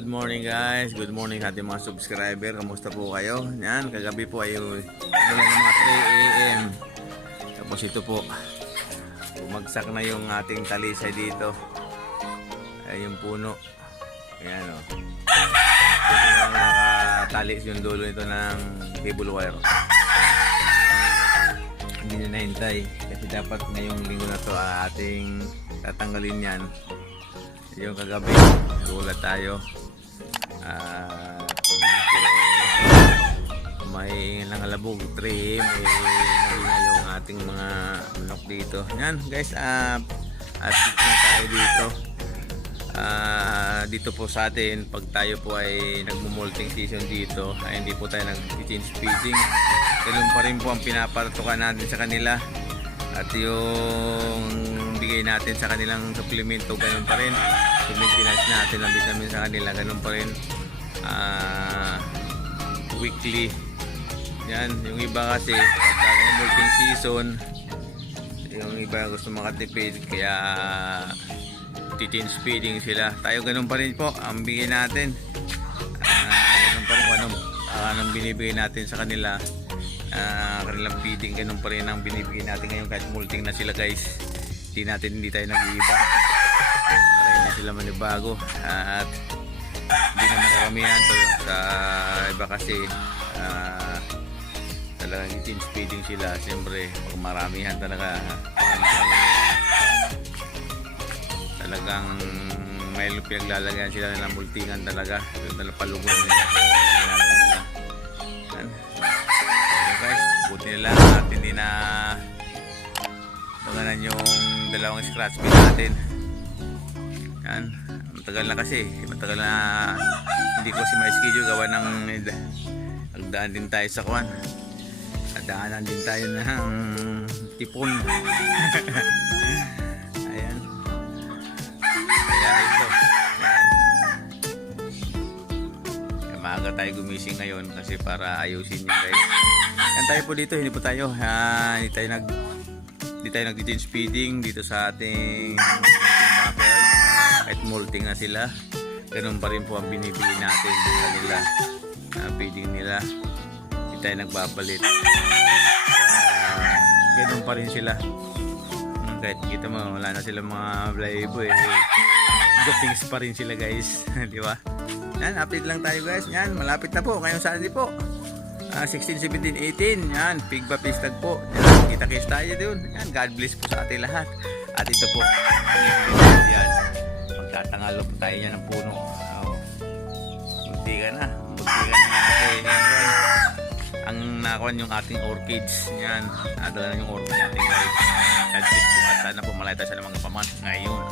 Good morning guys, good morning sa ating mga subscriber. Kamusta po kayo? Yan, kagabi po ay ng mga 3 AM. Tapos ito po, bumagsak na yung ating talisay dito. Ay yung puno. Ayan o. Dito na nakatalis yung dulo nito ng cable wire. Hindi na nahintay kasi dapat ngayong linggo na to ating tatanggalin yan. Yung kagabi gulat tayo may nangalabog trim naging yung ating mga manok dito. Yan guys, at dito na tayo dito dito po sa atin pag tayo po ay nagmumolting season dito ay hindi po tayo nag-change feeding. Ganun pa rin po ang pinaparatukan natin sa kanila at yung bigay natin sa kanilang supplemento ganun pa rin. Yung maintenance natin ang vitamin sa kanila ganun pa rin, weekly. Yan, yung iba kasi pagka molting season yung iba gusto makatipid kaya change feeding sila. Tayo ganun pa rin po ang bigay natin, ganun pa rin kung anong binibigay natin sa kanila. Kanilang feeding ganun pa rin ang binibigay natin ngayon kahit molting na sila guys. Hindi tayo nag-iiba para hindi sila manibago at hindi na makaramihan to sa iba kasi talagang change feeding sila. Siyempre pag maramihan talagang may pinaglalagyan sila ng multingan talaga. Talagang palugon nila. Guys, buti nila at hindi na taganan yung dalawang scratch pin natin. Yan, matagal na kasi, matagal na hindi ko kasi ma-schedule gawa ng nagdaan din tayo sa kwan. Nadaanan din tayo ng tipon. Ayan. Kaya ito. Ayan. Kaya maaga tayo gumising ngayon kasi para ayusin yung guys. Yan tayo po dito, hindi tayo nag-change feeding dito sa ating backyard. Kahit molting na sila ganun pa rin po ang binibili natin sa kanila, feeding nila. Hindi tayo nagbabalit, ganun pa rin sila. Kahit kita mo wala na silang mga flybo gapings pa rin sila guys. Di ba? Yan, update lang tayo guys. Yan, malapit na po ngayong Sunday po, 16, 17, 18. Yan, Pigba Pistag po. Yan, kita-kits tayo doon. Yan, God bless po sa ating lahat. At ito po, yan, magtatangalo po tayo yan ng puno. Munti ka na natin. Yan, ang nakuha yung ating orchids. Yan, nadala na yung orchids natin guys. God bless po at sana po malay tayo sa mga paman ngayon.